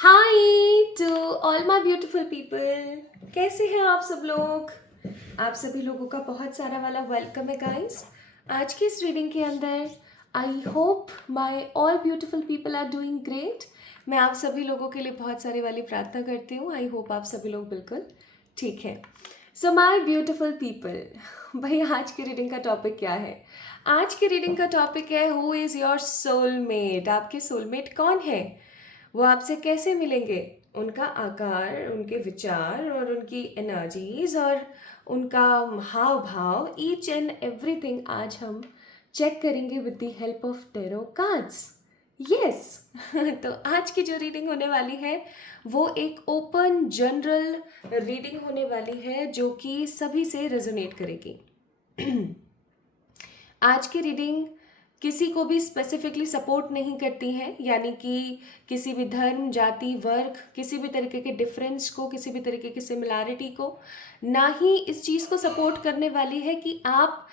Hi to all my beautiful people. कैसे हैं आप सब लोग? आप सभी लोगों का बहुत सारा वाला वेलकम है गाइस। आज की इस रीडिंग के अंदर I hope my all beautiful people are doing great. मैं आप सभी लोगों के लिए बहुत सारी वाली प्रार्थना करती हूँ। आई होप आप सभी लोग बिल्कुल ठीक है। सो माय ब्यूटीफुल पीपल, भाई आज की रीडिंग का टॉपिक क्या है? आज की रीडिंग का टॉपिक है हु इज़ योर सोलमेट। आपके सोलमेट कौन है? वो आपसे कैसे मिलेंगे? उनका आकार, उनके विचार और उनकी एनर्जीज और उनका हाव भाव, ईच एंड एवरीथिंग आज हम चेक करेंगे with the help of tarot cards. Yes. तो आज की जो रीडिंग होने वाली है वो एक ओपन जनरल रीडिंग होने वाली है जो कि सभी से रेजोनेट करेगी। आज की रीडिंग किसी को भी स्पेसिफिकली सपोर्ट नहीं करती है, यानी कि किसी भी धर्म, जाति, वर्ग, किसी भी तरीके के डिफरेंस को, किसी भी तरीके की सिमिलैरिटी को, ना ही इस चीज़ को सपोर्ट करने वाली है कि आप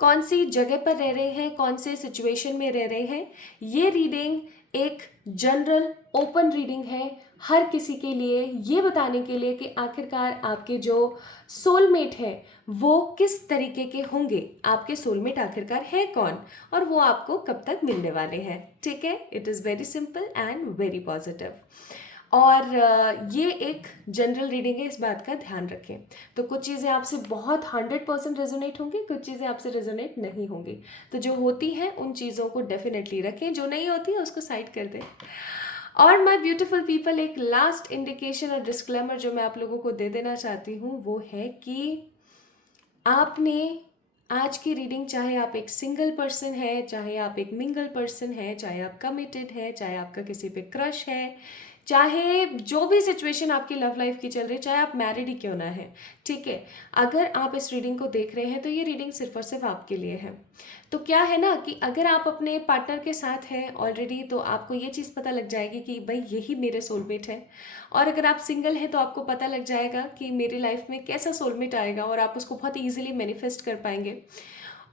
कौन सी जगह पर रह रहे हैं, कौन से सिचुएशन में रह रहे हैं। ये रीडिंग एक जनरल ओपन रीडिंग है हर किसी के लिए, ये बताने के लिए कि आखिरकार आपके जो सोलमेट है वो किस तरीके के होंगे, आपके सोलमेट आखिरकार है कौन और वो आपको कब तक मिलने वाले हैं। ठीक है, it is very simple and very positive. और ये एक जनरल रीडिंग है, इस बात का ध्यान रखें। तो कुछ चीज़ें आपसे बहुत 100% रेजोनेट होंगी, कुछ चीज़ें आपसे रेजोनेट नहीं होंगी। तो जो होती हैं उन चीज़ों को डेफिनेटली रखें, जो नहीं होती है उसको साइड कर दें। और माय ब्यूटीफुल पीपल, एक लास्ट इंडिकेशन और डिस्क्लेमर जो मैं आप लोगों को दे देना चाहती हूँ वो है कि आपने आज की रीडिंग, चाहे आप एक सिंगल पर्सन है, चाहे आप एक मिंगल पर्सन है, चाहे आप कमिटेड है, चाहे आपका किसी पे क्रश है, चाहे जो भी सिचुएशन आपकी लव लाइफ की चल रही है, चाहे आप मैरिड ही क्यों ना है, ठीक है, अगर आप इस रीडिंग को देख रहे हैं तो ये रीडिंग सिर्फ और सिर्फ आपके लिए है। तो क्या है ना कि अगर आप अपने पार्टनर के साथ हैं ऑलरेडी तो आपको ये चीज़ पता लग जाएगी कि भाई यही मेरे सोलमेट है। और अगर आप सिंगल हैं तो आपको पता लग जाएगा कि मेरी लाइफ में कैसा सोलमेट आएगा और आप उसको बहुत ईजिली मैनिफेस्ट कर पाएंगे।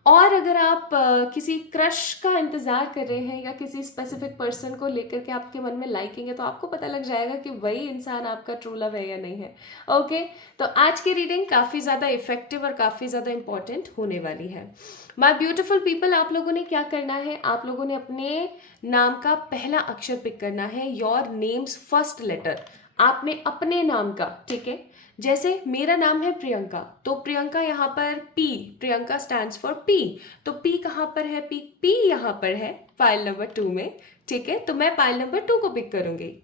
और अगर आप किसी क्रश का इंतज़ार कर रहे हैं या किसी स्पेसिफिक पर्सन को लेकर के आपके मन में लाइकिंग है तो आपको पता लग जाएगा कि वही इंसान आपका ट्रू लव है या नहीं है। ओके, तो आज की रीडिंग काफ़ी ज़्यादा इफेक्टिव और काफ़ी ज़्यादा इंपॉर्टेंट होने वाली है। माय ब्यूटीफुल पीपल, आप लोगों ने क्या करना है, आप लोगों ने अपने नाम का पहला अक्षर पिक करना है, योर नेम्स फर्स्ट लेटर। आपने अपने नाम का, ठीक है, जैसे मेरा नाम है प्रियंका, तो प्रियंका यहाँ पर P, Priyanka stands for P, तो पी कहाँ पर है? पी पी यहाँ पर है फाइल नंबर 2 में, ठीक है, तो मैं फाइल नंबर 2 को पिक करूंगी।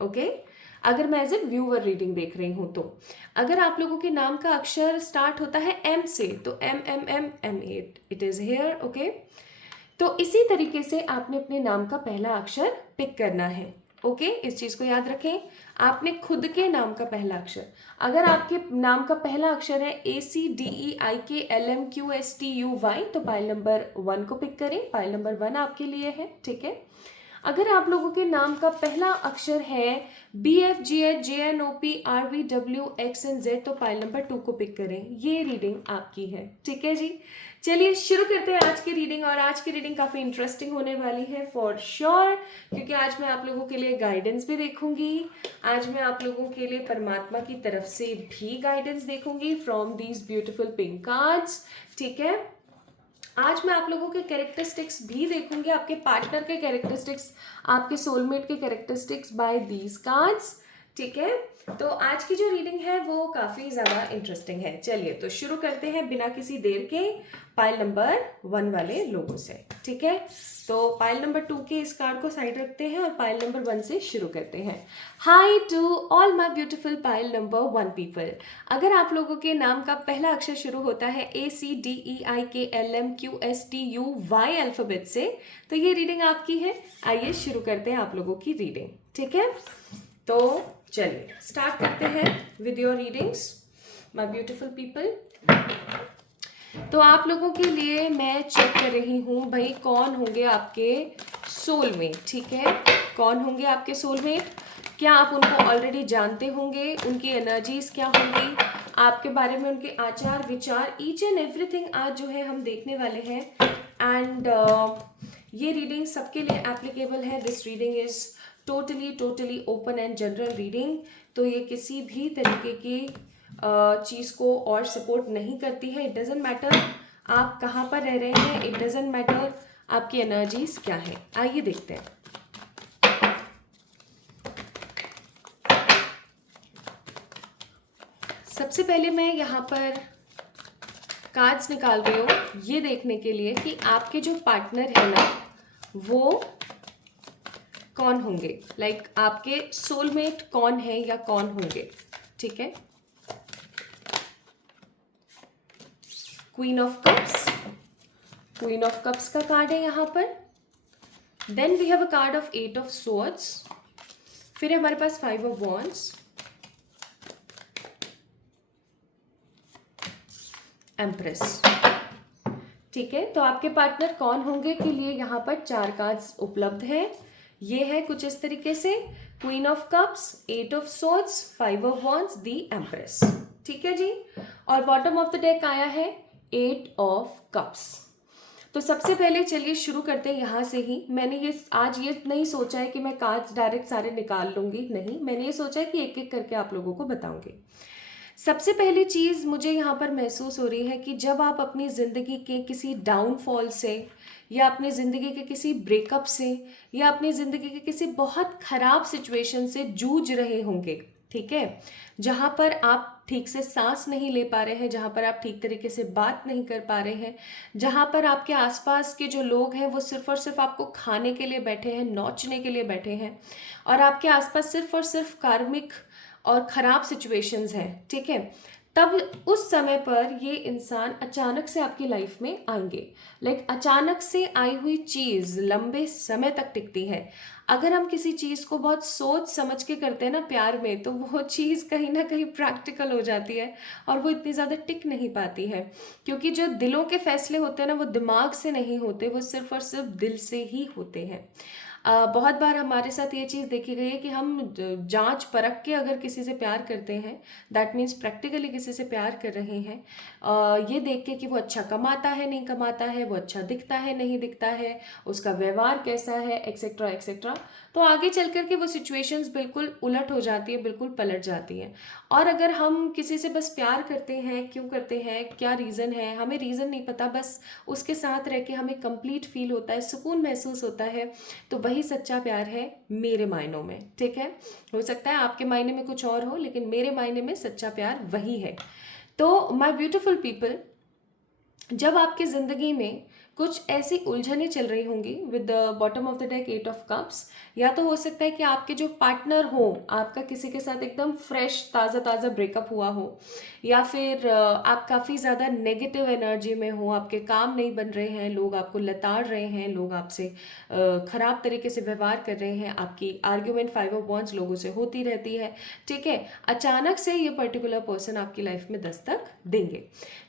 ओके, अगर मैं एज ए व्यूअर रीडिंग देख रही हूँ तो अगर आप लोगों के नाम का अक्षर स्टार्ट होता है एम से तो um um um um it is here. Okay, तो इसी तरीके से आपने अपने नाम का पहला अक्षर पिक करना है। ओके, इस चीज को याद रखें, आपने खुद के नाम का पहला अक्षर, अगर आपके नाम का पहला अक्षर है ACDEIKLMQSTUY तो पाइल नंबर 1 को पिक करें, पाइल नंबर 1 आपके लिए है। ठीक है, अगर आप लोगों के नाम का पहला अक्षर है BFGHJNOPRVWXNZ तो पाइल नंबर 2 को पिक करें, ये रीडिंग आपकी है। ठीक है जी, चलिए शुरू करते हैं आज की रीडिंग। और आज की रीडिंग काफ़ी इंटरेस्टिंग होने वाली है फॉर श्योर, क्योंकि आज मैं आप लोगों के लिए गाइडेंस भी देखूंगी, आज मैं आप लोगों के लिए परमात्मा की तरफ से भी गाइडेंस देखूंगी from these beautiful pink cards. ठीक है, आज मैं आप लोगों के कैरेक्टरिस्टिक्स भी देखूंगी, आपके पार्टनर के कैरेक्टरिस्टिक्स, आपके सोलमेट के कैरेक्टरिस्टिक्स बाय दीज कार्ड्स। ठीक है, तो आज की जो रीडिंग है वो काफ़ी ज़्यादा इंटरेस्टिंग है। चलिए तो शुरू करते हैं बिना किसी देर के पाइल नंबर 1 वाले लोगों से। ठीक है, तो पाइल नंबर 2 के इस कार्ड को साइड रखते हैं और पाइल नंबर 1 से शुरू करते हैं। Hi to all my beautiful people number 1 people, अगर आप लोगों के नाम का पहला अक्षर शुरू होता है ACDEIKLMQSTUY अल्फाबेट से तो ये रीडिंग आपकी है। आइए शुरू करते हैं आप लोगों की रीडिंग। ठीक है, तो चलिए स्टार्ट करते हैं with your readings my beautiful people. तो आप लोगों के लिए मैं चेक कर रही हूँ भाई कौन होंगे आपके सोलमेट। ठीक है, कौन होंगे आपके सोलमेट, क्या आप उनको ऑलरेडी जानते होंगे, उनकी एनर्जीज क्या होंगी, आपके बारे में उनके आचार विचार, ईच एंड एवरीथिंग आज जो है हम देखने वाले हैं। एंड ये रीडिंग सबके लिए एप्लीकेबल है. This reading is totally open and general reading. तो ये किसी भी तरीके की चीज़ को और सपोर्ट नहीं करती है. इट डजेंट मैटर आप कहाँ पर रह रहे हैं, इट डजेंट मैटर आपकी एनर्जीज क्या है. आइए देखते हैं. सबसे पहले मैं यहाँ पर कार्ड्स निकाल रही हूँ ये देखने के लिए कि आपके जो पार्टनर है ना वो कौन होंगे. लाइक आपके सोलमेट कौन है या कौन होंगे. ठीक है. Queen of cups, queen of cups का कार्ड है यहाँ पर. Then we have a card of 8 of swords. फिर हमारे पास 5 ऑफ वॉन्ड्स, एम्प्रेस. ठीक है. तो आपके पार्टनर कौन होंगे के लिए यहाँ पर 4 कार्ड्स उपलब्ध हैं. ये है कुछ इस तरीके से. Queen of cups, 8 of swords, 5 of wands, the empress. ठीक है जी. और बॉटम ऑफ द डेक आया है 8 ऑफ कप्स. तो सबसे पहले चलिए शुरू करते हैं यहाँ से ही. मैंने ये आज ये नहीं सोचा है कि मैं कार्ड्स डायरेक्ट सारे निकाल लूंगी, नहीं. मैंने ये सोचा है कि एक एक करके आप लोगों को बताऊंगी. सबसे पहली चीज़ मुझे यहाँ पर महसूस हो रही है कि जब आप अपनी ज़िंदगी के किसी डाउनफॉल से या अपनी ज़िंदगी के किसी ब्रेकअप से या अपनी ज़िंदगी के किसी बहुत ख़राब सिचुएशन से जूझ रहे होंगे. ठीक है. जहाँ पर आप ठीक से सांस नहीं ले पा रहे हैं, जहाँ पर आप ठीक तरीके से बात नहीं कर पा रहे हैं, जहाँ पर आपके आसपास के जो लोग हैं वो सिर्फ और सिर्फ आपको खाने के लिए बैठे हैं, नोचने के लिए बैठे हैं, और आपके आसपास सिर्फ और सिर्फ कार्मिक और ख़राब सिचुएशंस हैं. ठीक है. तब उस समय पर ये इंसान अचानक से आपकी लाइफ में आएंगे. लाइक अचानक से आई हुई चीज़ लंबे समय तक टिकती है. अगर हम किसी चीज़ को बहुत सोच समझ के करते हैं ना प्यार में, तो वो चीज़ कहीं ना कहीं प्रैक्टिकल हो जाती है और वो इतनी ज़्यादा टिक नहीं पाती है. क्योंकि जो दिलों के फैसले होते हैं ना वो दिमाग से नहीं होते, वो सिर्फ और सिर्फ दिल से ही होते हैं. बहुत बार हमारे साथ ये चीज़ देखी गई है कि हम जांच परख के अगर किसी से प्यार करते हैं, दैट मीन्स प्रैक्टिकली किसी से प्यार कर रहे हैं, ये देख के कि वो अच्छा कमाता है नहीं कमाता है, वो अच्छा दिखता है नहीं दिखता है, उसका व्यवहार कैसा है, एक्सेट्रा एक्सेट्रा. तो आगे चल कर के वो सिचुएशंस बिल्कुल उलट हो जाती है, बिल्कुल पलट जाती हैं. और अगर हम किसी से बस प्यार करते हैं, क्यों करते हैं, क्या रीज़न है, हमें रीज़न नहीं पता, बस उसके साथ रह के हमें कंप्लीट फील होता है, सुकून महसूस होता है, तो वही सच्चा प्यार है मेरे मायनों में. ठीक है. हो सकता है आपके मायने में कुछ और हो, लेकिन मेरे मायने में सच्चा प्यार वही है. तो माय ब्यूटीफुल पीपल, जब आपकी ज़िंदगी में कुछ ऐसी उलझनें चल रही होंगी with the bottom of the deck 8 of cups, या तो हो सकता है कि आपके जो पार्टनर हो, आपका किसी के साथ एकदम फ्रेश ताज़ा ताज़ा ब्रेकअप हुआ हो, या फिर आप काफ़ी ज़्यादा नेगेटिव एनर्जी में हो, आपके काम नहीं बन रहे हैं, लोग आपको लताड़ रहे हैं, लोग आपसे ख़राब तरीके से व्यवहार कर रहे हैं, आपकी आर्ग्यूमेंट 5 ऑफ वॉन्ड्स लोगों से होती रहती है. ठीक है. अचानक से ये पर्टिकुलर पर्सन आपकी लाइफ में दस्तक देंगे.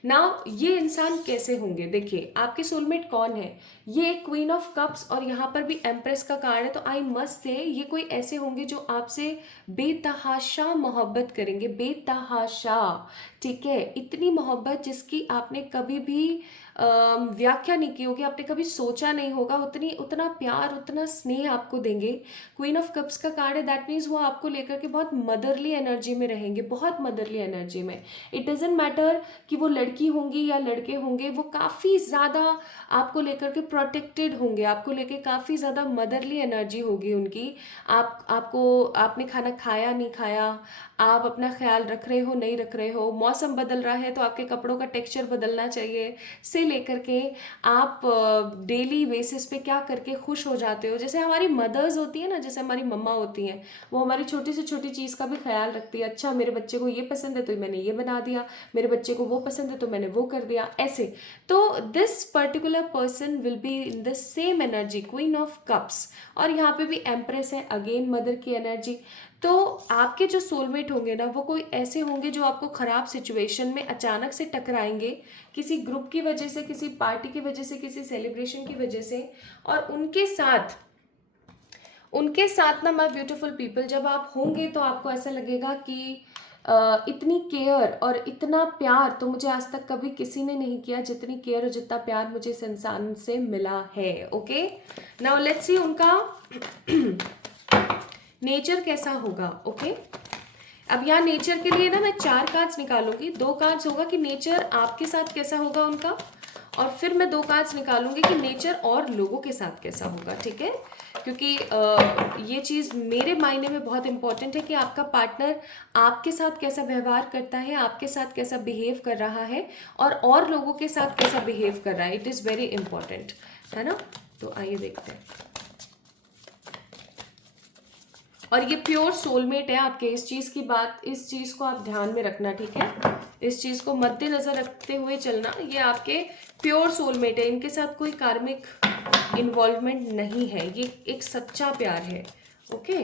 नाउ ये इंसान कैसे होंगे. देखिए आपके सोलमेट कौन है. ये क्वीन ऑफ कप्स और यहाँ पर भी एम्प्रेस का कार्ड है. तो आई मस्ट से ये कोई ऐसे होंगे जो आपसे बेतहाशा मोहब्बत करेंगे, बेतहाशा. ठीक है. इतनी मोहब्बत जिसकी आपने कभी भी व्याख्या नहीं की होगी, आपने कभी सोचा नहीं होगा. उतना प्यार, उतना स्नेह आपको देंगे. क्वीन ऑफ कप्स का कार्ड है, दैट मीन्स वो आपको लेकर के बहुत मदरली एनर्जी में रहेंगे, बहुत मदरली एनर्जी में. इट डजेंट मैटर कि वो लड़की होंगी या लड़के होंगे, वो काफ़ी ज़्यादा आपको लेकर के प्रोटेक्टेड होंगे, आपको लेकर काफ़ी ज़्यादा मदरली एनर्जी होगी उनकी. आपने खाना खाया नहीं खाया, आप अपना ख्याल रख रहे हो नहीं रख रहे हो, मौसम बदल रहा है तो आपके कपड़ों का टेक्सचर बदलना चाहिए, से लेकर के आप डेली बेसिस पे क्या करके खुश हो जाते हो. जैसे हमारी मदर्स होती है ना, जैसे हमारी मम्मा होती हैं, वो हमारी छोटी से छोटी चीज़ का भी ख्याल रखती है. अच्छा मेरे बच्चे को ये पसंद है तो मैंने ये बना दिया, मेरे बच्चे को वो पसंद है तो मैंने वो कर दिया, ऐसे. तो this particular person will be in the same energy, queen of cups. और यहाँ पे भी एम्प्रेस है, अगेन मदर की एनर्जी. तो आपके जो सोलमेट होंगे ना वो कोई ऐसे होंगे जो आपको ख़राब सिचुएशन में अचानक से टकराएंगे, किसी ग्रुप की वजह से, किसी पार्टी की वजह से, किसी सेलिब्रेशन की वजह से. और उनके साथ ना माय ब्यूटीफुल पीपल जब आप होंगे तो आपको ऐसा लगेगा कि इतनी केयर और इतना प्यार तो मुझे आज तक कभी किसी ने नहीं किया जितनी केयर और जितना प्यार मुझे इस इंसान से मिला है। ओके, नाउ लेट्स सी उनका नेचर कैसा होगा। ओके, अब यहाँ नेचर के लिए ना मैं 4 कार्ड्स निकालूंगी। 2 कार्ड्स होगा कि नेचर आपके साथ कैसा होगा उनका, और फिर मैं 2 कार्ड्स निकालूंगी कि नेचर और लोगों के साथ कैसा होगा। ठीक है, क्योंकि ये चीज़ मेरे मायने में बहुत इंपॉर्टेंट है कि आपका पार्टनर आपके साथ कैसा व्यवहार करता है, आपके साथ कैसा बिहेव कर रहा है, और लोगों के साथ कैसा बिहेव कर रहा है। इट इज़ वेरी इंपॉर्टेंट, है ना। तो आइए देखते हैं। और ये प्योर सोलमेट है आपके। इस चीज़ को आप ध्यान में रखना, ठीक है। इस चीज़ को मद्देनजर रखते हुए चलना। ये आपके प्योर सोलमेट है, इनके साथ कोई कार्मिक इन्वॉल्वमेंट नहीं है, ये एक सच्चा प्यार है। ओके,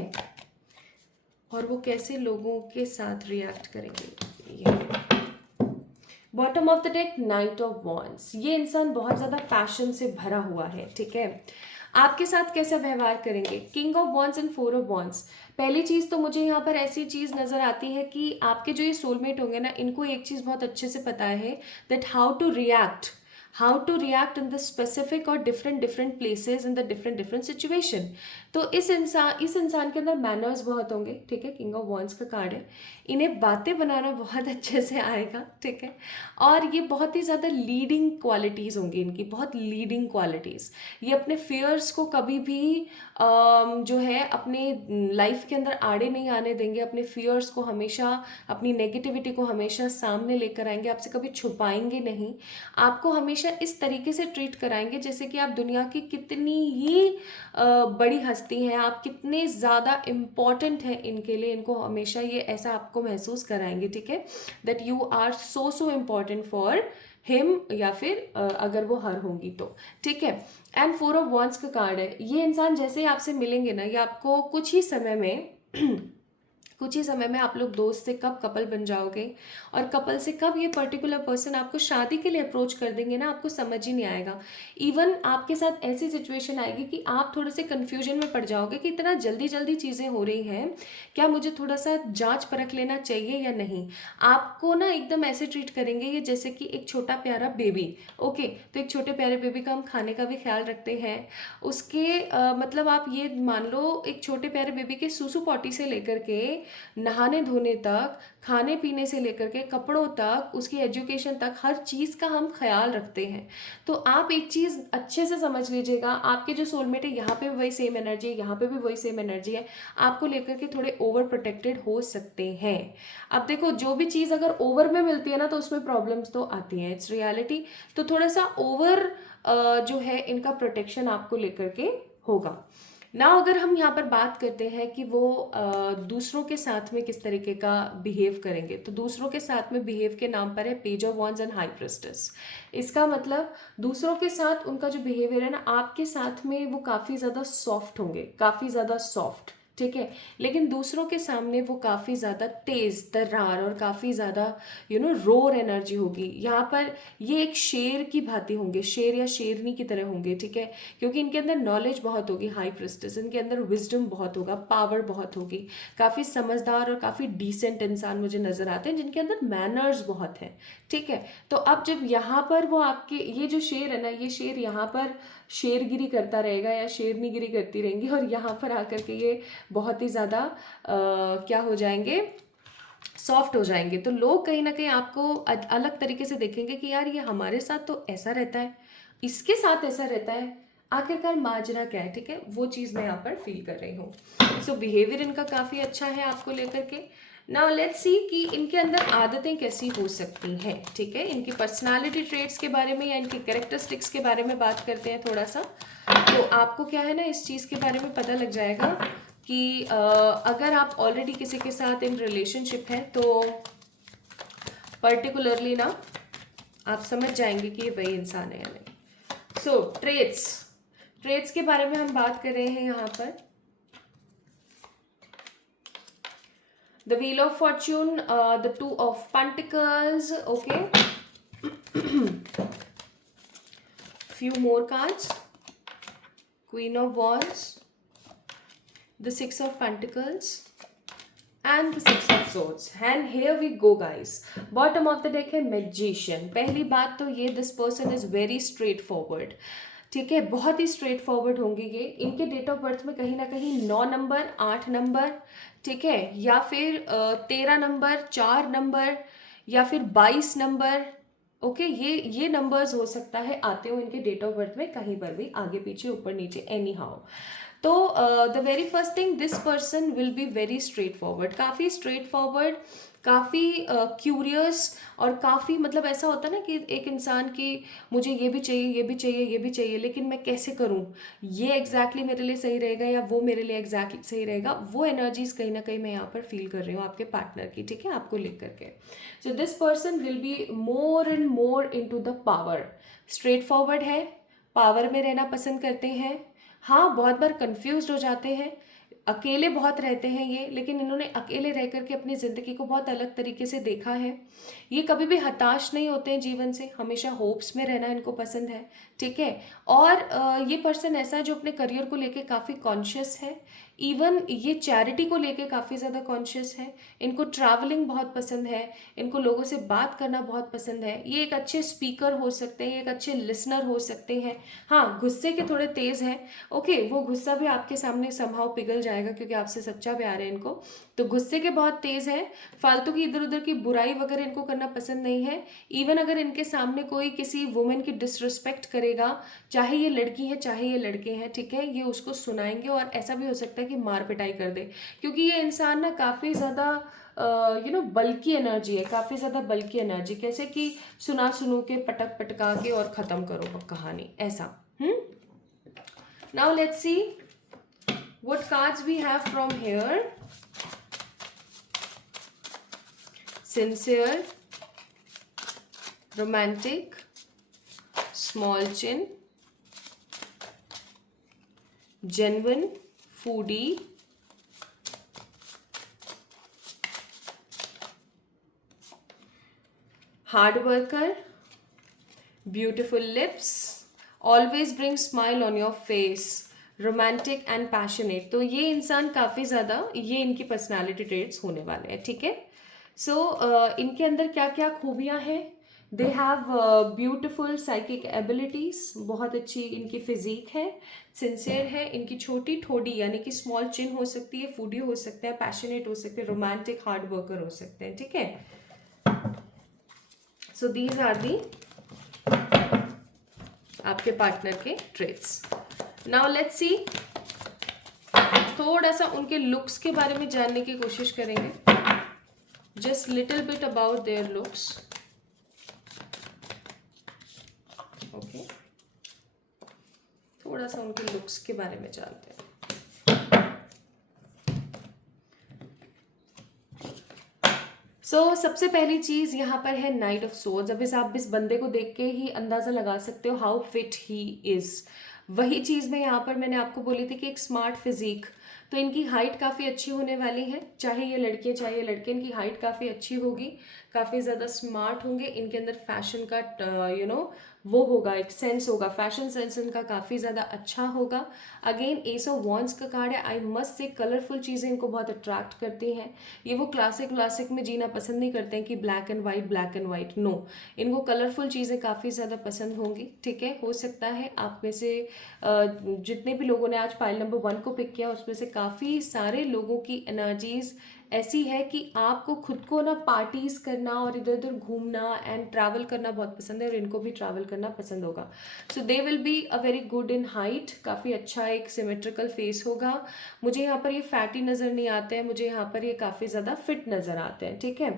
और वो कैसे लोगों के साथ रिएक्ट करेंगे। ये bottom of the deck, night of wands. ये इंसान बहुत ज़्यादा पैशन से भरा हुआ है, ठीक है। आपके साथ कैसा व्यवहार करेंगे, king of wands and 4 of wands. पहली चीज़ तो मुझे यहाँ पर ऐसी चीज़ नज़र आती है कि आपके जो ये सोलमेट होंगे ना, इनको एक चीज़ बहुत अच्छे से पता है that how to react in the specific और different places in the different situation. तो इस इंसान के अंदर मैनर्स बहुत होंगे, ठीक है। किंग ऑफ वॉन्ड्स का कार्ड है, इन्हें बातें बनाना बहुत अच्छे से आएगा, ठीक है। और ये बहुत ही ज़्यादा लीडिंग क्वालिटीज़ होंगी इनकी, बहुत लीडिंग क्वालिटीज़। ये अपने फियर्स को कभी भी जो है अपने लाइफ के अंदर आड़े नहीं आने देंगे। अपने फियर्स को हमेशा, अपनी नेगेटिविटी को हमेशा सामने लेकर आएंगे, आपसे कभी छुपाएंगे नहीं। आपको हमेशा इस तरीके से ट्रीट कराएंगे जैसे कि आप दुनिया की कितनी ही बड़ी हस्ती हैं, आप कितने ज़्यादा इम्पॉर्टेंट हैं इनके लिए। इनको हमेशा ये ऐसा आपको महसूस कराएंगे, ठीक है, that you are so important for him, या फिर अगर वो हर होंगी तो, ठीक है। एंड 4 ऑफ वॉन्ड्स का कार्ड है। ये इंसान जैसे ही आपसे मिलेंगे ना, ये आपको कुछ ही समय में आप लोग दोस्त से कब कपल बन जाओगे, और कपल से कब ये पर्टिकुलर पर्सन आपको शादी के लिए अप्रोच कर देंगे ना, आपको समझ ही नहीं आएगा। इवन आपके साथ ऐसी सिचुएशन आएगी कि आप थोड़े से कंफ्यूजन में पड़ जाओगे कि इतना जल्दी चीज़ें हो रही हैं, क्या मुझे थोड़ा सा जांच परख लेना चाहिए या नहीं। आपको ना एकदम ऐसे ट्रीट करेंगे ये जैसे कि एक छोटा प्यारा बेबी। ओके, तो एक छोटे प्यारे बेबी का हम खाने का भी ख्याल रखते हैं। उसके मतलब आप ये मान लो, एक छोटे प्यारे बेबी के सूसू पॉटी से लेकर के नहाने धोने तक, खाने पीने से लेकर के कपड़ों तक, उसकी एजुकेशन तक, हर चीज़ का हम ख्याल रखते हैं। तो आप एक चीज़ अच्छे से समझ लीजिएगा, आपके जो सोलमेट है यहाँ पे भी वही सेम एनर्जी है, यहाँ पे भी वही सेम एनर्जी है। आपको लेकर के थोड़े ओवर प्रोटेक्टेड हो सकते हैं। अब देखो, जो भी चीज़ अगर ओवर में मिलती है ना, तो उसमें प्रॉब्लम्स तो आती हैं, इट्स रियलिटी। तो थोड़ा सा ओवर जो है इनका प्रोटेक्शन आपको लेकर के होगा ना। अगर हम यहाँ पर बात करते हैं कि वो दूसरों के साथ में किस तरीके का बिहेव करेंगे, तो दूसरों के साथ में बिहेव के नाम पर है page of wands and high priestess. इसका मतलब दूसरों के साथ उनका जो बिहेवियर है ना, आपके साथ में वो काफ़ी ज़्यादा सॉफ्ट होंगे, काफ़ी ज़्यादा सॉफ्ट, ठीक है। लेकिन दूसरों के सामने वो काफ़ी ज़्यादा तेज़ तर्रार और काफ़ी ज़्यादा रोर एनर्जी होगी। यहाँ पर ये एक शेर की भांति होंगे, शेर या शेरनी की तरह होंगे, ठीक है। क्योंकि इनके अंदर नॉलेज बहुत होगी, हाई प्रिस्टेस, इनके अंदर विजडम बहुत होगा, पावर बहुत होगी। काफ़ी समझदार और काफ़ी डिसेंट इंसान मुझे नज़र आते हैं, जिनके अंदर मैनर्स बहुत हैं, ठीक है। तो अब जब यहाँ पर वो आपके ये जो शेर है ना, ये शेर यहाँ पर शेरगिरी करता रहेगा या शेरनीगिरी करती रहेंगी, और यहाँ पर आकर के ये बहुत ही ज़्यादा क्या हो जाएंगे, सॉफ्ट हो जाएंगे। तो लोग कहीं ना कहीं आपको अलग तरीके से देखेंगे कि यार ये हमारे साथ तो ऐसा रहता है, इसके साथ ऐसा रहता है, आखिरकार माजरा क्या है, ठीक है। वो चीज़ मैं यहाँ पर फील कर रही हूँ। सो बिहेवियर इनका काफ़ी अच्छा है आपको लेकर के। नाउ लेट्स सी कि इनके अंदर आदतें कैसी हो सकती हैं, ठीक है। इनकी पर्सनालिटी ट्रेट्स के बारे में या इनकी कैरेक्टरिस्टिक्स के बारे में बात करते हैं थोड़ा सा। तो आपको क्या है ना, इस चीज़ के बारे में पता लग जाएगा कि अगर आप ऑलरेडी किसी के साथ इन रिलेशनशिप हैं तो पर्टिकुलरली ना आप समझ जाएंगे कि ये वही इंसान है या नहीं। सो ट्रेट्स के बारे में हम बात कर रहे हैं यहाँ पर। The wheel of Fortune, the 2 of pentacles, okay, few more cards, Queen of Wands, the 6 of Pentacles, and the Six of Swords. And here we go guys. Bottom of the deck है Magician. पहली बात तो ये this person is very straightforward. ठीक है, बहुत ही straight forward होंगे ये. इनके डेट ऑफ बर्थ में कहीं ना कहीं 9 नंबर, 8 नंबर, ठीक है, या फिर 13 नंबर, 4 नंबर, या फिर 22 नंबर. ओके, ये नंबर्स हो सकता है आते हो इनके डेट ऑफ बर्थ में कहीं पर भी, आगे पीछे ऊपर नीचे एनी हाउ. तो the very first thing, this person will be very straight forward, काफ़ी स्ट्रेट फॉरवर्ड, काफ़ी क्यूरियस, और काफ़ी मतलब ऐसा होता है ना कि एक इंसान की मुझे ये भी चाहिए, ये भी चाहिए, ये भी चाहिए, लेकिन मैं कैसे करूँ, ये एग्जैक्टली मेरे लिए सही रहेगा या वो मेरे लिए एग्जैक्टली सही रहेगा, वो एनर्जीज कहीं ना कहीं मैं यहाँ पर फील कर रही हूँ आपके पार्टनर की. ठीक है, आपको लिख करके. सो this person will be more and more into the power. Straight forward है, पावर में रहना पसंद करते हैं. हाँ, बहुत बार कंफ्यूज हो जाते हैं, अकेले बहुत रहते हैं ये, लेकिन इन्होंने अकेले रह करके अपनी ज़िंदगी को बहुत अलग तरीके से देखा है. ये कभी भी हताश नहीं होते हैं जीवन से, हमेशा होप्स में रहना इनको पसंद है. ठीक है, और ये पर्सन ऐसा है जो अपने करियर को लेके काफ़ी कॉन्शियस है. इवन ये चैरिटी को लेके काफ़ी ज़्यादा कॉन्शियस है. इनको ट्रैवलिंग बहुत पसंद है, इनको लोगों से बात करना बहुत पसंद है. ये एक अच्छे स्पीकर हो सकते हैं, एक अच्छे लिसनर हो सकते हैं. हाँ, गुस्से के थोड़े तेज़ हैं. ओके, वो गुस्सा भी आपके सामने समहाउ पिघल जाएगा क्योंकि आपसे सच्चा प्यार है इनको. तो गुस्से के बहुत तेज़ हैं. फालतू की इधर उधर की बुराई वगैरह इनको करना पसंद नहीं है. इवन अगर इनके सामने कोई किसी वुमेन की डिसरिस्पेक्ट करेगा, चाहे ये लड़की है चाहे ये लड़के हैं, ठीक है, ये उसको सुनाएंगे, और ऐसा भी हो सकता है कि मार पिटाई कर दे, क्योंकि ये इंसान ना काफ़ी ज़्यादा बल्कि एनर्जी है, काफ़ी ज़्यादा बल्कि एनर्जी, कैसे कि सुना सुनू के पटक पटका के और ख़त्म करो कहानी, ऐसा. Now let's C what cards we have from here. Sincere, romantic, small chin, genuine, foodie, hard worker, beautiful lips, always bring smile on your face, romantic and passionate. तो ये इंसान काफ़ी ज़्यादा, ये इनकी पर्सनालिटी ट्रेट्स होने वाले हैं. ठीक है, सो इनके अंदर क्या क्या खूबियाँ हैं. They have beautiful psychic abilities, बहुत अच्छी इनकी फिजिक है. सिंसियर है, इनकी छोटी ठोड़ी यानी कि स्मॉल चिन हो सकती है, फूडी हो सकते हैं, पैशनेट हो सकते हैं, रोमांटिक, हार्ड वर्कर हो सकते हैं. ठीक है, सो दीज आर दी आपके पार्टनर के ट्रेट्स. नाउ लेट्स सी, थोड़ा सा उनके लुक्स के बारे में जानने की कोशिश करेंगे. Just little bit about their looks. Okay, थोड़ा सा उनके लुक्स के बारे में जानते हैं. सबसे पहली चीज यहाँ पर है नाइट ऑफ सोर्ड्स. अब आप इस बंदे को देख के ही अंदाजा लगा सकते हो हाउ फिट ही इज. वही चीज़ मैं यहाँ पर मैंने आपको बोली थी कि एक स्मार्ट फिजिक. तो इनकी हाइट काफ़ी अच्छी होने वाली है, चाहे ये लड़के चाहे ये लड़के, इनकी हाइट काफ़ी अच्छी होगी, काफ़ी ज़्यादा स्मार्ट होंगे. इनके अंदर फैशन का वो होगा, एक सेंस होगा, फैशन सेंस इनका काफ़ी ज़्यादा अच्छा होगा. अगेन एस ऑफ वॉन्ड्स का कार्ड है. आई मस्ट से कलरफुल चीज़ें इनको बहुत अट्रैक्ट करती हैं. ये वो क्लासिक में जीना पसंद नहीं करते हैं कि ब्लैक एंड वाइट. नो, इनको कलरफुल चीज़ें काफ़ी ज़्यादा पसंद होंगी. ठीक है, हो सकता है आप में से जितने भी लोगों ने आज फाइल नंबर 1 को पिक किया उसमें से काफ़ी सारे लोगों की एनर्जीज ऐसी है कि आपको खुद को ना पार्टीज करना और इधर उधर घूमना एंड ट्रैवल करना बहुत पसंद है, और इनको भी ट्रैवल करना पसंद होगा. So they will be a very good in height. काफ़ी अच्छा एक सिमेट्रिकल फेस होगा. मुझे यहाँ पर ये फैटी नज़र नहीं आते हैं, मुझे यहाँ पर ये काफ़ी ज़्यादा फिट नज़र आते हैं. ठीक है,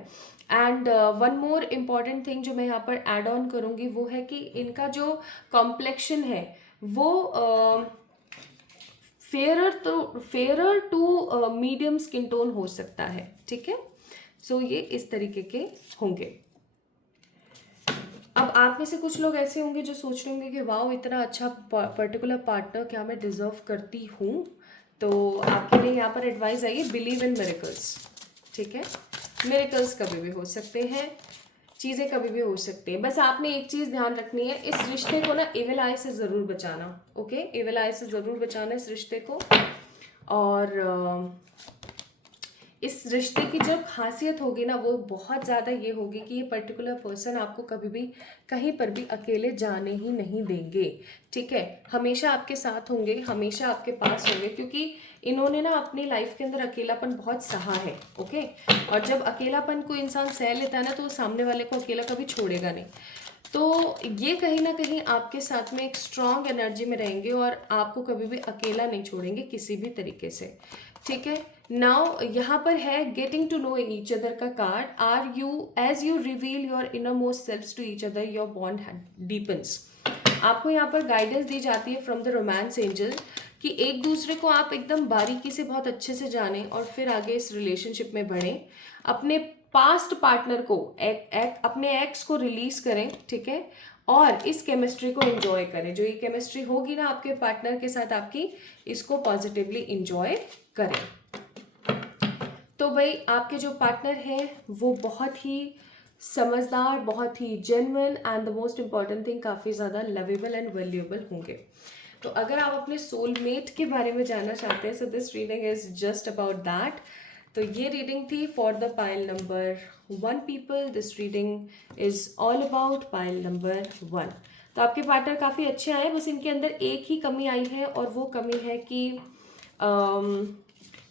and one more important thing जो मैं यहाँ पर एड ऑन करूँगी वो है कि इनका जो कॉम्प्लेक्शन है वो fairer to medium skin tone हो सकता है. ठीक है, सो ये इस तरीके के होंगे. अब आप में से कुछ लोग ऐसे होंगे जो सोच रहे होंगे कि वाओ इतना अच्छा पर्टिकुलर पार्टनर क्या मैं डिजर्व करती हूँ. तो आपके लिए यहाँ पर एडवाइस आई है, बिलीव इन मिरेकल्स. ठीक है, मिरेकल्स कभी भी हो सकते हैं, चीज़ें कभी भी हो सकती हैं. बस आपने एक चीज़ ध्यान रखनी है, इस रिश्ते को ना एविल आई से ज़रूर बचाना. ओके, एविल आई से ज़रूर बचाना इस रिश्ते को. और इस रिश्ते की जो खासियत होगी ना वो बहुत ज़्यादा ये होगी कि ये पर्टिकुलर पर्सन आपको कभी भी कहीं पर भी अकेले जाने ही नहीं देंगे, ठीक है। हमेशा आपके साथ होंगे, हमेशा आपके पास होंगे, क्योंकि इन्होंने ना अपनी लाइफ के अंदर अकेलापन बहुत सहा है, ओके। और जब अकेलापन को इंसान सह लेता है ना तो वो सामने वाले को अकेला कभी छोड़ेगा नहीं। तो ये कहीं ना कहीं आपके साथ में एक स्ट्रॉन्ग एनर्जी में रहेंगे और आपको कभी भी अकेला नहीं छोड़ेंगे किसी भी तरीके से, ठीक है। नाउ यहाँ पर है getting to know each other का card. Are you as you reveal your innermost self to each other your bond deepens. आपको यहाँ पर गाइडेंस दी जाती है फ्रॉम द रोमांस एंजल कि एक दूसरे को आप एकदम बारीकी से बहुत अच्छे से जानें और फिर आगे इस रिलेशनशिप में बढ़ें। अपने पास्ट पार्टनर को अपने एक्स को रिलीज करें, ठीक है, और इस केमिस्ट्री को एंजॉय करें। जो ये केमिस्ट्री होगी ना आपके पार्टनर के साथ आपकी, इसको पॉजिटिवली एंजॉय करें। तो भाई आपके जो पार्टनर हैं वो बहुत ही समझदार, बहुत ही genuine and the most important thing काफ़ी ज़्यादा लवेबल एंड वैल्यूएबल होंगे। तो अगर आप अपने सोलमेट के बारे में जानना चाहते हैं, so this reading is just about that. तो ये रीडिंग थी for the pile number 1 people. This reading is all about pile number 1। तो आपके पार्टनर काफ़ी अच्छे आए, बस इनके अंदर एक ही कमी आई है और वो कमी है कि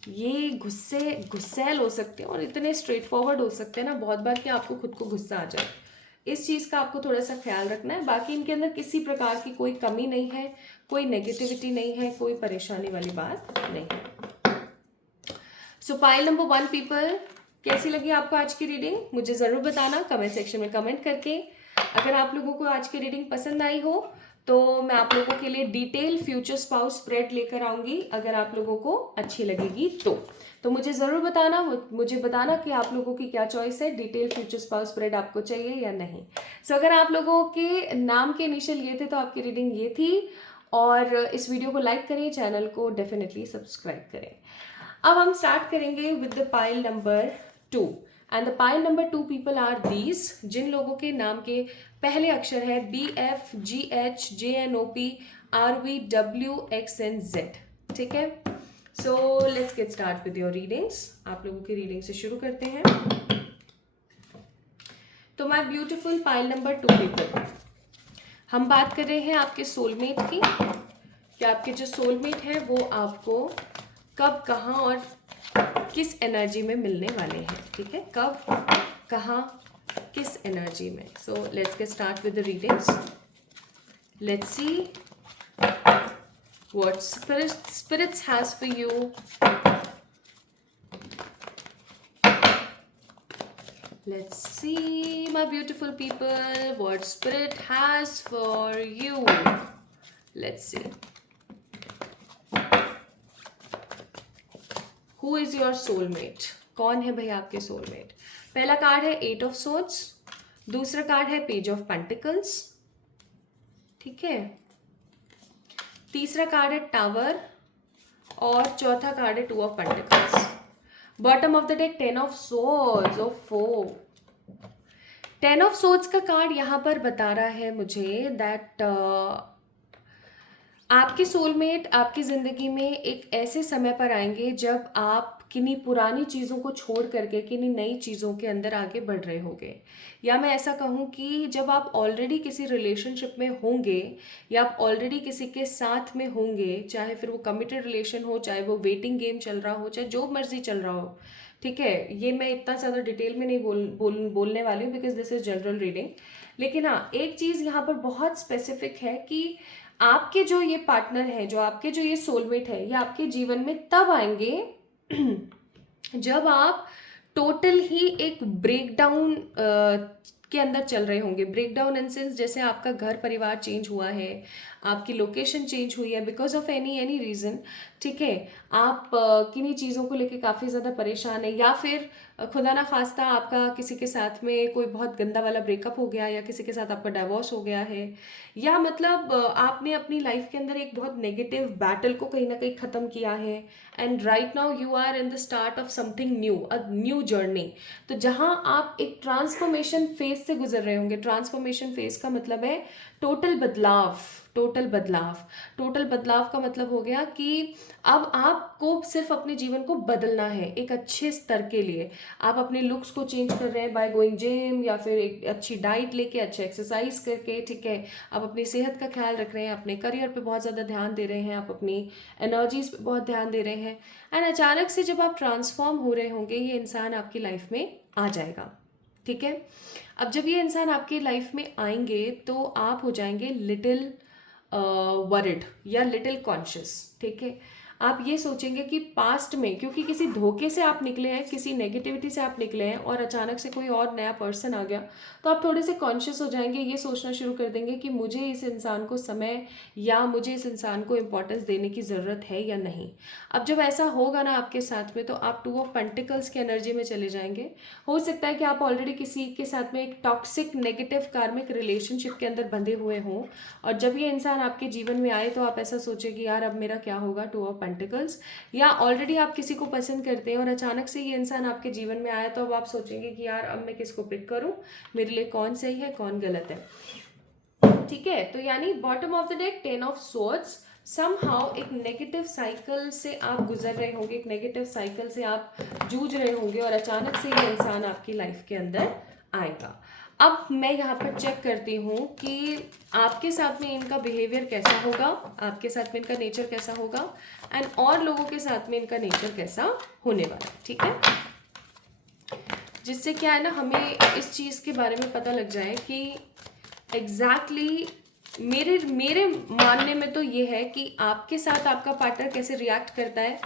ये गुस्सैल हो सकते हैं और इतने स्ट्रेट फॉरवर्ड हो सकते हैं ना बहुत बार कि आपको खुद को गुस्सा आ जाए। इस चीज़ का आपको थोड़ा सा ख्याल रखना है। बाकी इनके अंदर किसी प्रकार की कोई कमी नहीं है, कोई नेगेटिविटी नहीं है, कोई परेशानी वाली बात नहीं। सो पाइल नंबर 1 पीपल, कैसी लगी आपको आज की रीडिंग मुझे ज़रूर बताना कमेंट सेक्शन में कमेंट करके। अगर आप लोगों को आज की रीडिंग पसंद आई हो तो मैं आप लोगों के लिए डिटेल फ्यूचर स्पाउस स्प्रेड लेकर आऊँगी, अगर आप लोगों को अच्छी लगेगी तो मुझे ज़रूर बताना, मुझे बताना कि आप लोगों की क्या चॉइस है, डिटेल फ्यूचर स्पाउस स्प्रेड आपको चाहिए या नहीं। सो अगर आप लोगों के नाम के इनिशियल ये थे तो आपकी रीडिंग ये थी। और इस वीडियो को लाइक करें, चैनल को डेफिनेटली सब्सक्राइब करें। अब हम स्टार्ट करेंगे with the pile number 2 and the pile number 2 people are these, जिन लोगों के नाम के पहले अक्षर है BFGHJNOPRVWXNZ, ठीक है। So let's get start with your readings. आप लोगों की रीडिंग से शुरू करते हैं। तो my beautiful pile number 2 people, हम बात कर रहे हैं आपके सोलमेट की कि आपके जो सोलमेट है वो आपको कब, कहाँ और किस एनर्जी में मिलने वाले हैं, ठीक है। कब, कहाँ, किस एनर्जी में। So let's get start with the readings. Let's see what spirits has for you. Let's see, my beautiful people, what spirit has for you. Let's see. Who is your soulmate? कौन है भाई आपके soulmate? पहला card है 8 of swords, दूसरा card है page of pentacles, ठीक है, तीसरा कार्ड है टावर और चौथा कार्ड है 2 of pentacles. Bottom of the deck 10 of swords. ओफो, 10 ऑफ सोर्ड्स का कार्ड यहाँ पर बता रहा है मुझे दैट आपके सोलमेट आपकी ज़िंदगी में एक ऐसे समय पर आएंगे जब आप किन्हीं पुरानी चीज़ों को छोड़ करके किन्हीं नई चीज़ों के अंदर आगे बढ़ रहे होंगे, या मैं ऐसा कहूँ कि जब आप ऑलरेडी किसी रिलेशनशिप में होंगे या आप ऑलरेडी किसी के साथ में होंगे, चाहे फिर वो कमिटेड रिलेशन हो, चाहे वो वेटिंग गेम चल रहा हो, चाहे जो मर्जी चल रहा हो, ठीक है। ये मैं इतना ज़्यादा डिटेल में नहीं बोलने वाली हूँ because this is general reading. लेकिन हाँ, एक चीज़ यहाँ पर बहुत स्पेसिफिक है कि आपके जो ये पार्टनर है, जो आपके जो ये सोलमेट है, ये आपके जीवन में तब आएंगे जब आप टोटल ही एक ब्रेकडाउन के अंदर चल रहे होंगे। ब्रेकडाउन इन सेंस जैसे आपका घर परिवार चेंज हुआ है, आपकी लोकेशन चेंज हुई है बिकॉज ऑफ एनी रीज़न, ठीक है। आप किन्हीं चीज़ों को लेके काफ़ी ज़्यादा परेशान है, या फिर खुदा ना खास्ता आपका किसी के साथ में कोई बहुत गंदा वाला ब्रेकअप हो गया, या किसी के साथ आपका डाइवोर्स हो गया है, या मतलब आपने अपनी लाइफ के अंदर एक बहुत नेगेटिव बैटल को कहीं ना कहीं ख़त्म किया है and right now you are in the start of something new, a new journey. तो जहाँ आप एक ट्रांसफॉर्मेशन फेस फेज से गुजर रहे होंगे। ट्रांसफॉर्मेशन फेज का मतलब है टोटल बदलाव। टोटल बदलाव, टोटल बदलाव का मतलब हो गया कि अब आपको सिर्फ अपने जीवन को बदलना है एक अच्छे स्तर के लिए। आप अपने लुक्स को चेंज कर रहे हैं बाय गोइंग जिम, या फिर एक अच्छी डाइट लेके, अच्छे एक्सरसाइज करके, ठीक है। आप अपनी सेहत का ख्याल रख रहे हैं, अपने करियर पे बहुत ज़्यादा ध्यान दे रहे हैं, आप अपनी एनर्जीज पे बहुत ध्यान दे रहे हैं। एंड अचानक से जब आप ट्रांसफॉर्म हो रहे होंगे, ये इंसान आपकी लाइफ में आ जाएगा, ठीक है। अब जब ये इंसान आपकी लाइफ में आएंगे तो आप हो जाएंगे लिटिल वरिड या लिटिल कॉन्शियस, ठीक है। आप ये सोचेंगे कि पास्ट में, क्योंकि किसी धोखे से आप निकले हैं, किसी नेगेटिविटी से आप निकले हैं और अचानक से कोई और नया पर्सन आ गया, तो आप थोड़े से कॉन्शियस हो जाएंगे, ये सोचना शुरू कर देंगे कि मुझे इस इंसान को समय या मुझे इस इंसान को इम्पोर्टेंस देने की ज़रूरत है या नहीं। अब जब ऐसा होगा ना आपके साथ में, तो आप 2 ऑफ पेंटिकल्स की एनर्जी में चले जाएंगे। हो सकता है कि आप ऑलरेडी किसी के साथ में एक टॉक्सिक नेगेटिव कार्मिक रिलेशनशिप के अंदर बंधे हुए हों, और जब ये इंसान आपके जीवन में आए तो आप ऐसा सोचें कि यार अब मेरा क्या होगा, 2 ऑफ पेंटिकल्स। या ऑलरेडी आप किसी को पसंद करते हैं और अचानक से ये इंसान आपके जीवन में आया, तो अब आप सोचेंगे कि यार अब मैं किसको पिक करूं, मेरे लिए कौन सही है कौन गलत है, ठीक है। तो यानी bottom of the deck 10 of swords, somehow एक नेगेटिव साइकिल से आप गुजर रहे होंगे, एक नेगेटिव साइकिल से आप जूझ रहे होंगे और अचानक से ये इंसान आपकी लाइफ के अंदर आएगा। अब मैं यहाँ पर चेक करती हूँ कि आपके साथ में इनका बिहेवियर कैसा होगा, आपके साथ में इनका नेचर कैसा होगा, एंड और लोगों के साथ में इनका नेचर कैसा होने वाला है, ठीक है। जिससे क्या है ना, हमें इस चीज़ के बारे में पता लग जाए कि एग्जैक्टली मेरे मानने में तो ये है कि आपके साथ आपका पार्टनर कैसे रिएक्ट करता है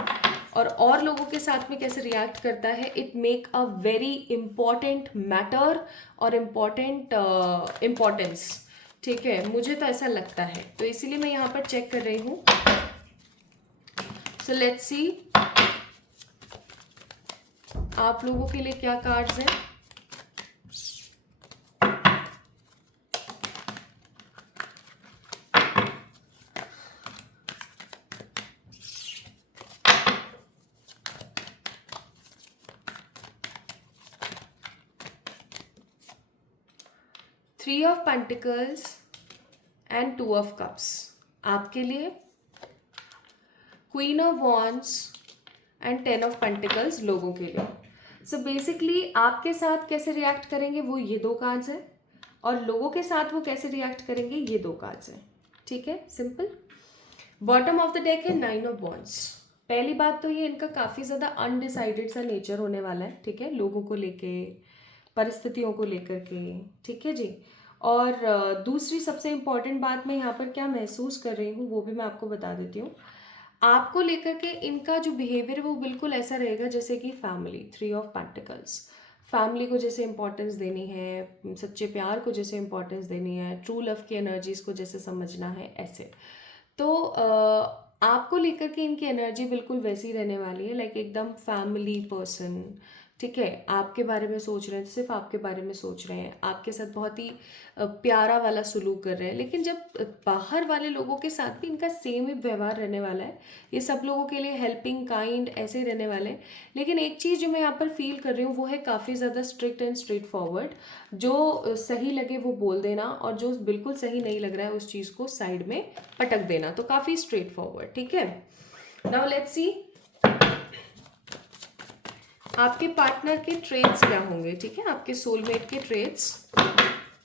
और लोगों के साथ में कैसे रिएक्ट करता है, it make a very important matter और इम्पोर्टेंस, ठीक है। मुझे तो ऐसा लगता है, तो इसीलिए मैं यहाँ पर चेक कर रही हूँ। सो लेट्स सी आप लोगों के लिए क्या कार्ड्स हैं। Three of pentacles and 2 of cups आपके लिए, queen of wands and 10 of pentacles लोगों के लिए। सो बेसिकली आपके साथ कैसे रिएक्ट करेंगे वो ये 2 कार्ड्स हैं, और लोगों के साथ वो कैसे रिएक्ट करेंगे ये 2 कार्ड्स हैं, ठीक है, simple. Bottom of the deck है 9 ऑफ वॉन्ड्स। पहली बात तो ये इनका काफ़ी ज़्यादा अनडिसाइडेड सा नेचर होने वाला है, ठीक है, लोगों को लेके, परिस्थितियों को लेकर के, ठीक है जी। और दूसरी सबसे इम्पॉर्टेंट बात मैं यहाँ पर क्या महसूस कर रही हूँ वो भी मैं आपको बता देती हूँ। आपको लेकर के इनका जो बिहेवियर है वो बिल्कुल ऐसा रहेगा जैसे कि फैमिली, 3 ऑफ पेंटिकल्स, फैमिली को जैसे इंपॉर्टेंस देनी है, सच्चे प्यार को जैसे इंपॉर्टेंस देनी है, ट्रू लव की एनर्जीज को जैसे समझना है, ऐसे। तो आपको लेकर के इनकी एनर्जी बिल्कुल वैसी रहने वाली है, लाइक एकदम फैमिली पर्सन, ठीक है। आपके बारे में सोच रहे हैं, सिर्फ आपके बारे में सोच रहे हैं, आपके साथ बहुत ही प्यारा वाला सुलूक कर रहे हैं। लेकिन जब बाहर वाले लोगों के साथ भी इनका सेम ही व्यवहार रहने वाला है, ये सब लोगों के लिए हेल्पिंग काइंड ऐसे ही रहने वाले हैं। लेकिन एक चीज़ जो मैं यहाँ पर फील कर रही हूँ वो है काफ़ी ज़्यादा स्ट्रिक्ट एंड स्ट्रेट फॉरवर्ड। जो सही लगे वो बोल देना, और जो बिल्कुल सही नहीं लग रहा है उस चीज़ को साइड में पटक देना, तो काफ़ी स्ट्रेट फॉरवर्ड, ठीक है। नाउ लेट्स सी आपके पार्टनर के ट्रेड्स क्या होंगे, ठीक है, आपके सोलमेट के ट्रेड्स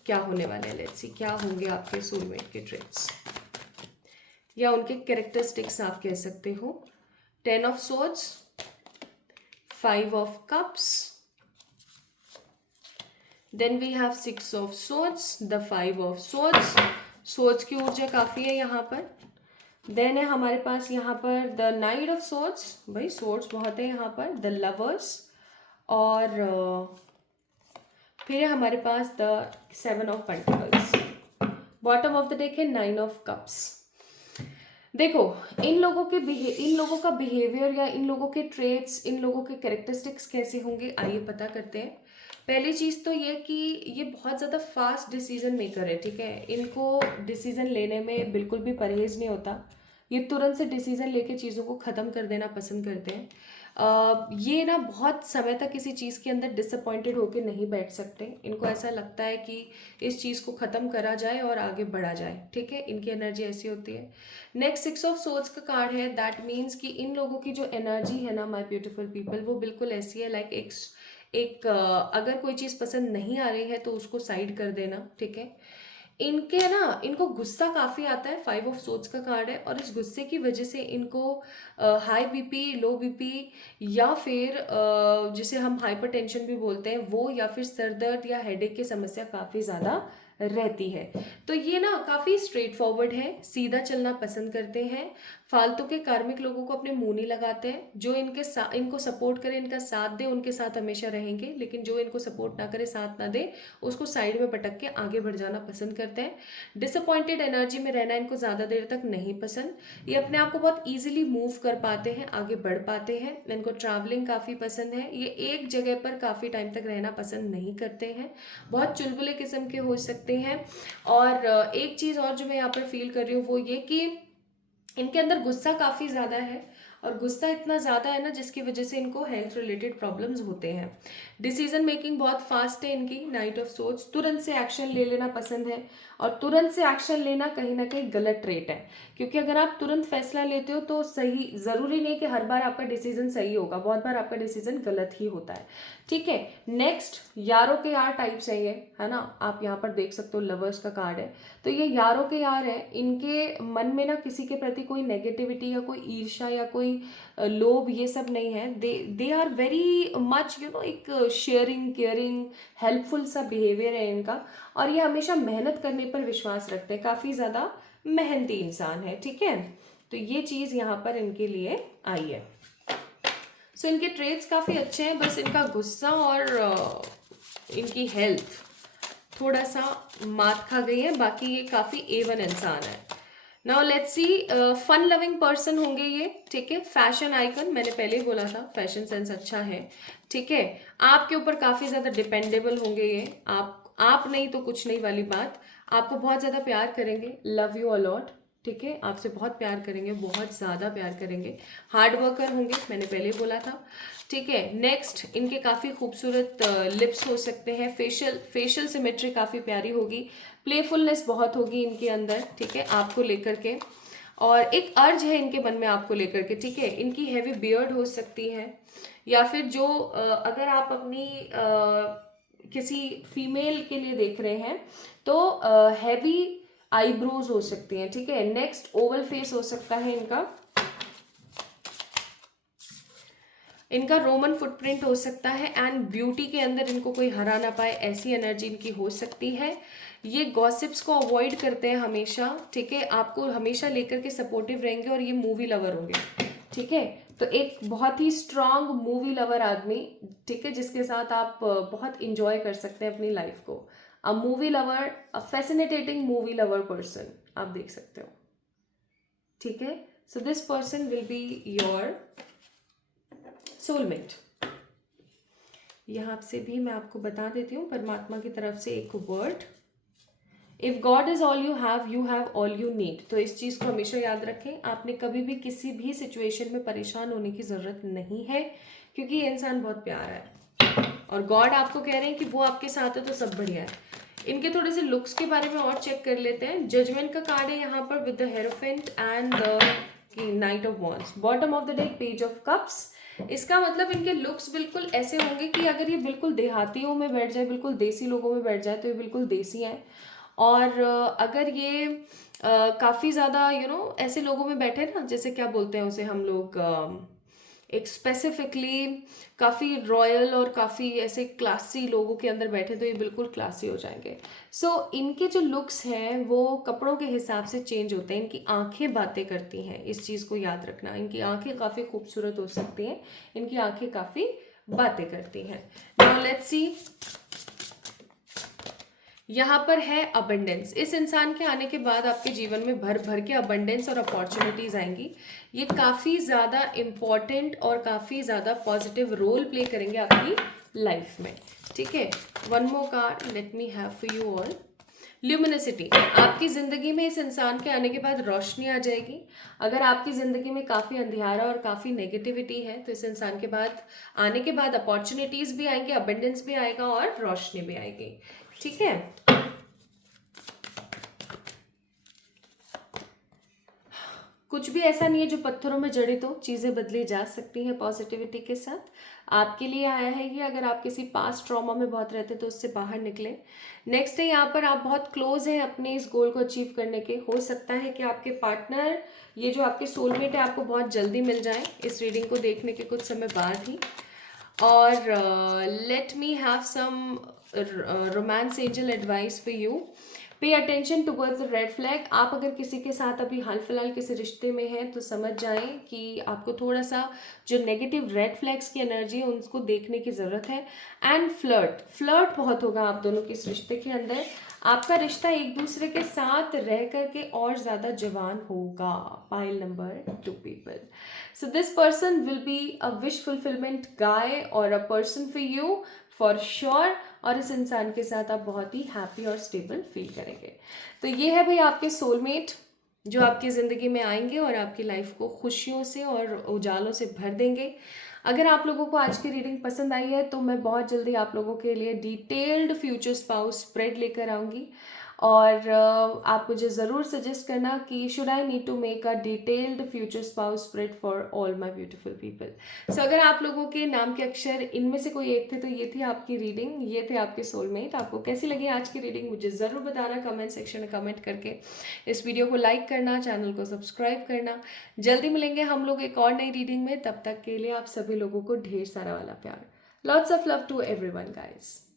क्या होने वाले हैं। लेट्स सी क्या होंगे आपके सोलमेट के ट्रेड्स या उनके कैरेक्टरिस्टिक्स आप कह सकते हो। 10 of swords, 5 of cups, then we have 6 of swords, the 5 of swords. Swords की ऊर्जा काफ़ी है यहाँ पर। देन है हमारे पास यहाँ पर द नाइट ऑफ सोर्ड्स, भाई सोर्ड्स बहुत है यहाँ पर, द लवर्स, और फिर है हमारे पास the 7 of pentacles. Bottom of the deck है 9 ऑफ कप्स। देखो इन लोगों का बिहेवियर या इन लोगों के ट्रेट्स, इन लोगों के कैरेक्टरिस्टिक्स कैसे होंगे, आइए पता करते हैं। पहली चीज़ तो ये कि ये बहुत ज़्यादा फास्ट डिसीजन मेकर है, ठीक है। इनको डिसीजन लेने में बिल्कुल भी परहेज नहीं होता, ये तुरंत से डिसीजन लेके चीज़ों को ख़त्म कर देना पसंद करते हैं। ये ना बहुत समय तक किसी चीज़ के अंदर डिसअपॉइंटेड होके नहीं बैठ सकते। इनको ऐसा लगता है कि इस चीज़ को ख़त्म करा जाए और आगे बढ़ा जाए, ठीक है, इनकी एनर्जी ऐसी होती है। नेक्स्ट 6 ऑफ सोर्ड्स का कार्ड है। दैट मीन्स कि इन लोगों की जो एनर्जी है ना माय ब्यूटीफुल पीपल, वो बिल्कुल ऐसी है लाइक अगर कोई चीज़ पसंद नहीं आ रही है तो उसको साइड कर देना, ठीक है। इनको गुस्सा काफ़ी आता है। 5 ऑफ सोर्ड्स का कार्ड है और इस गुस्से की वजह से इनको हाई बीपी, लो बीपी, या फिर जिसे हम हाइपरटेंशन भी बोलते हैं वो, या फिर सर दर्द या हेडेक की समस्या काफ़ी ज़्यादा रहती है। तो ये ना काफ़ी स्ट्रेट फॉरवर्ड है, सीधा चलना पसंद करते हैं, फालतू के कार्मिक लोगों को अपने मुंह नहीं लगाते हैं। जो इनको सपोर्ट करे, इनका साथ दे, उनके साथ हमेशा रहेंगे, लेकिन जो इनको सपोर्ट ना करे, साथ ना दे, उसको साइड में पटक के आगे बढ़ जाना पसंद करते हैं। डिसअपॉइंटेड एनर्जी में रहना इनको ज़्यादा देर तक नहीं पसंद। ये अपने आप को बहुत ईजिली मूव कर पाते हैं, आगे बढ़ पाते हैं। इनको ट्रैवलिंग काफ़ी पसंद है। ये एक जगह पर काफ़ी टाइम तक रहना पसंद नहीं करते हैं, बहुत चुलबुले किस्म के हो सकते हैं। और एक चीज़ और जो मैं यहाँ पर फील कर रही हूँ वो ये कि इनके अंदर गुस्सा काफ़ी ज़्यादा है, और गुस्सा इतना ज़्यादा है ना जिसकी वजह से इनको हेल्थ रिलेटेड प्रॉब्लम्स होते हैं। डिसीजन मेकिंग बहुत फास्ट है इनकी। नाइट ऑफ सोर्ड्स, तुरंत से एक्शन ले लेना पसंद है, और तुरंत से एक्शन लेना कहीं ना कहीं गलत ट्रेट है, क्योंकि अगर आप तुरंत फैसला लेते हो तो सही ज़रूरी नहीं कि हर बार आपका डिसीजन सही होगा, बहुत बार आपका डिसीजन गलत ही होता है, ठीक है। नेक्स्ट यारों के यार टाइप्स है ये, है ना, आप यहाँ पर देख सकते हो लवर्स का कार्ड है। तो ये यारों के यार है, इनके मन में ना किसी के प्रति कोई नेगेटिविटी या कोई ईर्ष्या या कोई लोभ ये सब नहीं है। दे आर वेरी मच एक शेयरिंग, केयरिंग, हेल्पफुल सा बिहेवियर है इनका, और ये हमेशा मेहनत करने पर विश्वास रखते हैं, काफ़ी ज़्यादा मेहनती इंसान है, ठीक है। तो ये चीज़ यहाँ पर इनके लिए आई है। सो इनके ट्रेड्स काफ़ी अच्छे हैं, बस इनका गुस्सा और इनकी हेल्थ थोड़ा सा मात खा गई है, बाकी ये काफ़ी A1 इंसान है। Now let's see, fun loving person होंगे ये, ठीक है। फैशन आइकन, मैंने पहले ही बोला था फैशन सेंस अच्छा है, ठीक है। आपके ऊपर काफ़ी ज़्यादा डिपेंडेबल होंगे ये, आप नहीं तो कुछ नहीं वाली बात। आपको बहुत ज़्यादा प्यार करेंगे, लव यू अलॉट, ठीक है, आपसे बहुत प्यार करेंगे, बहुत ज़्यादा प्यार करेंगे। हार्ड वर्कर होंगे, मैंने पहले ही बोला था, ठीक है। नेक्स्ट, इनके काफ़ी खूबसूरत लिप्स हो सकते हैं, फेशियल सिमेट्री काफ़ी प्यारी होगी, प्लेफुलनेस बहुत होगी इनके अंदर, ठीक है, आपको लेकर के, और एक अर्ज है इनके मन में आपको लेकर के, ठीक है। इनकी हैवी बियर्ड हो सकती है, या फिर जो अगर आप अपनी किसी फीमेल के लिए देख रहे हैं तो हैवी आईब्रोज हो सकती हैं, ठीक है। नेक्स्ट, ओवल फेस हो सकता है इनका रोमन फुटप्रिंट हो सकता है, एंड ब्यूटी के अंदर इनको कोई हरा ना पाए ऐसी एनर्जी इनकी हो सकती है। ये गॉसिप्स को अवॉइड करते हैं हमेशा, ठीक है, आपको हमेशा लेकर के सपोर्टिव रहेंगे, और ये मूवी लवर होंगे, ठीक है। तो एक बहुत ही स्ट्रांग मूवी लवर आदमी, ठीक है, जिसके साथ आप बहुत इंजॉय कर सकते हैं अपनी लाइफ को। A movie lover, a fascinating movie lover person, आप देख सकते हो, ठीक है। So this person will be your soulmate. यहाँ से भी मैं आपको बता देती हूँ परमात्मा की तरफ से एक word, if God is all you have all you need. तो इस चीज़ को हमेशा याद रखें, आपने कभी भी किसी भी सिचुएशन में परेशान होने की ज़रूरत नहीं है, क्योंकि ये इंसान बहुत प्यारा है, और गॉड आपको कह रहे हैं कि वो आपके साथ है, तो सब बढ़िया है। इनके थोड़े से लुक्स के बारे में और चेक कर लेते हैं। जजमेंट का कार्ड है यहाँ पर with the hierophant and the night of wands. Bottom of the deck page of cups. इसका मतलब इनके लुक्स बिल्कुल ऐसे होंगे कि अगर ये बिल्कुल देहातियों में बैठ जाए, बिल्कुल देसी लोगों में बैठ जाए, तो ये बिल्कुल देसी हैं। और अगर ये काफ़ी ज़्यादा ऐसे लोगों में बैठे ना, जैसे क्या बोलते हैं उसे हम लोग, एक स्पेसिफिकली काफ़ी रॉयल और काफ़ी ऐसे क्लासी लोगों के अंदर बैठे, तो ये बिल्कुल क्लासी हो जाएंगे। सो इनके जो लुक्स हैं वो कपड़ों के हिसाब से चेंज होते हैं। इनकी आंखें बातें करती हैं, इस चीज़ को याद रखना। इनकी आंखें काफ़ी खूबसूरत हो सकती हैं, इनकी आंखें काफ़ी बातें करती हैं। नाउ लेट्स सी, यहाँ पर है अबंडेंस। इस इंसान के आने के बाद आपके जीवन में भर भर के अबंडेंस और अपॉर्चुनिटीज आएंगी। ये काफ़ी ज़्यादा इम्पॉर्टेंट और काफ़ी ज़्यादा पॉजिटिव रोल प्ले करेंगे आपकी लाइफ में, ठीक है। One more card let me have for you all. Luminosity, आपकी ज़िंदगी में इस इंसान के आने के बाद रोशनी आ जाएगी। अगर आपकी ज़िंदगी में काफ़ी अंधियारा और काफ़ी नेगेटिविटी है तो इस इंसान के बाद आने के बाद अपॉर्चुनिटीज़ भी आएंगे, अबंडेंस भी आएगा और रोशनी भी आएगी। ठीक है, कुछ भी ऐसा नहीं है जो पत्थरों में जड़ित हो, चीज़ें बदली जा सकती हैं पॉजिटिविटी के साथ। आपके लिए आया है ये, अगर आप किसी पास्ट ट्रॉमा में बहुत रहते तो उससे बाहर निकले। नेक्स्ट है यहाँ पर आप बहुत क्लोज हैं अपने इस गोल को अचीव करने के। हो सकता है कि आपके पार्टनर, ये जो आपके सोलमेट है, आपको बहुत जल्दी मिल जाए इस रीडिंग को देखने के कुछ समय बाद ही। और let me have some romance angel advice for you. Pay attention towards the red flag. आप अगर किसी के साथ अभी हाल फिलहाल किसी रिश्ते में हैं तो समझ जाएं कि आपको थोड़ा सा जो नेगेटिव रेड फ्लैग्स की एनर्जी है उनको देखने की ज़रूरत है। एंड फ्लर्ट, फ्लर्ट बहुत होगा आप दोनों के इस रिश्ते के अंदर। आपका रिश्ता एक दूसरे के साथ रह करके और ज़्यादा जवान होगा। Pile number 2 people. So this person will be a wish fulfilment guy और a person for you for sure. और इस इंसान के साथ आप बहुत ही हैप्पी और स्टेबल फील करेंगे। तो ये है भाई आपके सोलमेट जो आपकी ज़िंदगी में आएंगे और आपकी लाइफ को खुशियों से और उजालों से भर देंगे। अगर आप लोगों को आज की रीडिंग पसंद आई है तो मैं बहुत जल्दी आप लोगों के लिए डिटेल्ड फ्यूचर स्पाउस स्प्रेड लेकर आऊँगी। और आप मुझे ज़रूर सजेस्ट करना कि should I need to make a detailed future spouse spread for all my beautiful people. सो अगर आप लोगों के नाम के अक्षर इनमें से कोई एक थे तो ये थी आपकी रीडिंग, ये थे आपके सोलमेट। आपको कैसी लगी आज की रीडिंग मुझे ज़रूर बताना कमेंट सेक्शन में कमेंट करके। इस वीडियो को लाइक करना, चैनल को सब्सक्राइब करना। जल्दी मिलेंगे हम लोग एक और नई रीडिंग में, तब तक के लिए आप सभी लोगों को ढेर सारा वाला प्यार। Lots of love to everyone guys.